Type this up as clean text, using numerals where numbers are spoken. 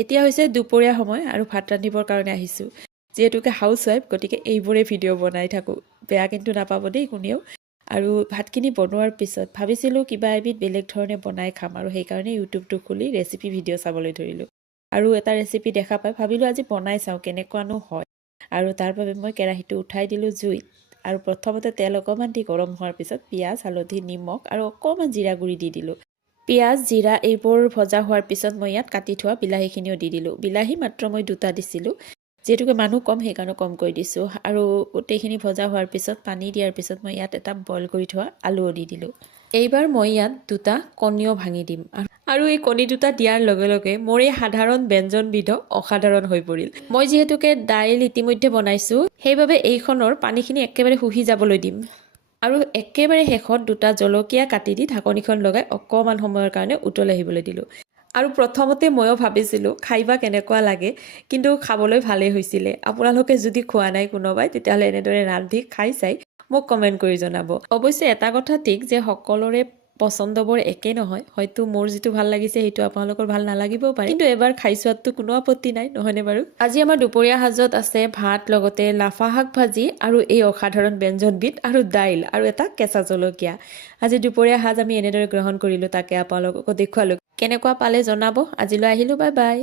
এতিয়া হৈছে দুপৰীয়া সময় আৰু ভাত ৰান্ধিবৰ কাৰণে আহিছোঁ। যিহেতুকে হাউচ ৱাইফ, গতিকে এইবোৰে ভিডিঅ' বনাই থাকোঁ। বেয়া কিন্তু নাপাব দেই কোনেও। আৰু ভাতখিনি বনোৱাৰ পিছত ভাবিছিলোঁ কিবা এবিধ বেলেগ ধৰণে বনাই খাম, আৰু সেইকাৰণে ইউটিউবটো খুলি ৰেচিপি ভিডিঅ' চাবলৈ ধৰিলোঁ। আৰু এটা ৰেচিপি দেখা পাই ভাবিলোঁ আজি বনাই চাওঁ কেনেকুৱানো হয়। আৰু তাৰ বাবে মই কেৰাহীটো উঠাই দিলোঁ জুইত। আৰু প্ৰথমতে তেল অকণমান দি গৰম হোৱাৰ পিছত পিঁয়াজ, হালধি, নিমখ আৰু অকণমান জিৰা গুড়ি দি দিলোঁ। পিঁয়াজ, জিৰা এইবোৰ ভজা হোৱাৰ পিছত মই ইয়াত কাটি থোৱা বিলাহীখিনিও দি দিলোঁ। বিলাহী মাত্ৰ মই 2টা দিছিলোঁ, যিহেতুকে মানুহ কম সেইকাৰণে কমকৈ দিছোঁ। আৰু গোটেইখিনি ভজা হোৱাৰ পিছত পানী দিয়াৰ পিছত মই ইয়াত এটা বইল কৰি থোৱা আলুও দি দিলোঁ। এইবাৰ মই ইয়াত 2টা কণীও ভাঙি দিম। আৰু এই কণী 2টা দিয়াৰ লগে লগে মোৰ এই সাধাৰণ ব্যঞ্জনবিধ অসাধাৰণ হৈ পৰিল। মই যিহেতুকে দাইল ইতিমধ্যে বনাইছোঁ, সেইবাবে এইখনৰ পানীখিনি একেবাৰে শুহি যাবলৈ দিম। আৰু একেবাৰে শেষত 2টা জলকীয়া কাটি দি ঢাকনিখন লগাই অকণমান সময়ৰ কাৰণে উতলি আহিবলৈ দিলোঁ। আৰু প্ৰথমতে ময়ো ভাবিছিলোঁ খাই বা কেনেকুৱা লাগে, কিন্তু খাবলৈ ভালেই হৈছিলে। আপোনালোকে যদি খোৱা নাই কোনোবাই, তেতিয়াহ'লে এনেদৰে ৰান্ধি খাই চাই মোক কমেণ্ট কৰি জনাব। অৱশ্যে এটা কথা ঠিক যে সকলোৰে পচন্দবোৰ একে নহয়। হয়তো মোৰ যিটো ভাল লাগিছে সেইটো আপোনালোকৰ ভাল নালাগিবও পাৰে, কিন্তু এবাৰ খাই চোৱাততো কোনো আপত্তি নাই, নহয়নে বাৰু? আজি আমাৰ দুপৰীয়া সাজত আছে ভাত, লগতে লাফা শাক ভাজি আৰু এই অসাধাৰণ ব্যঞ্জনবিধ, আৰু দাইল আৰু এটা কেঁচা জলকীয়া। আজি দুপৰীয়া সাজ আমি এনেদৰে গ্ৰহণ কৰিলোঁ, তাকে আপোনালোকক দেখুৱালোঁ। কেনেকুৱা পালে জনাব। আজিলৈ আহিলোঁ, বাই বাই।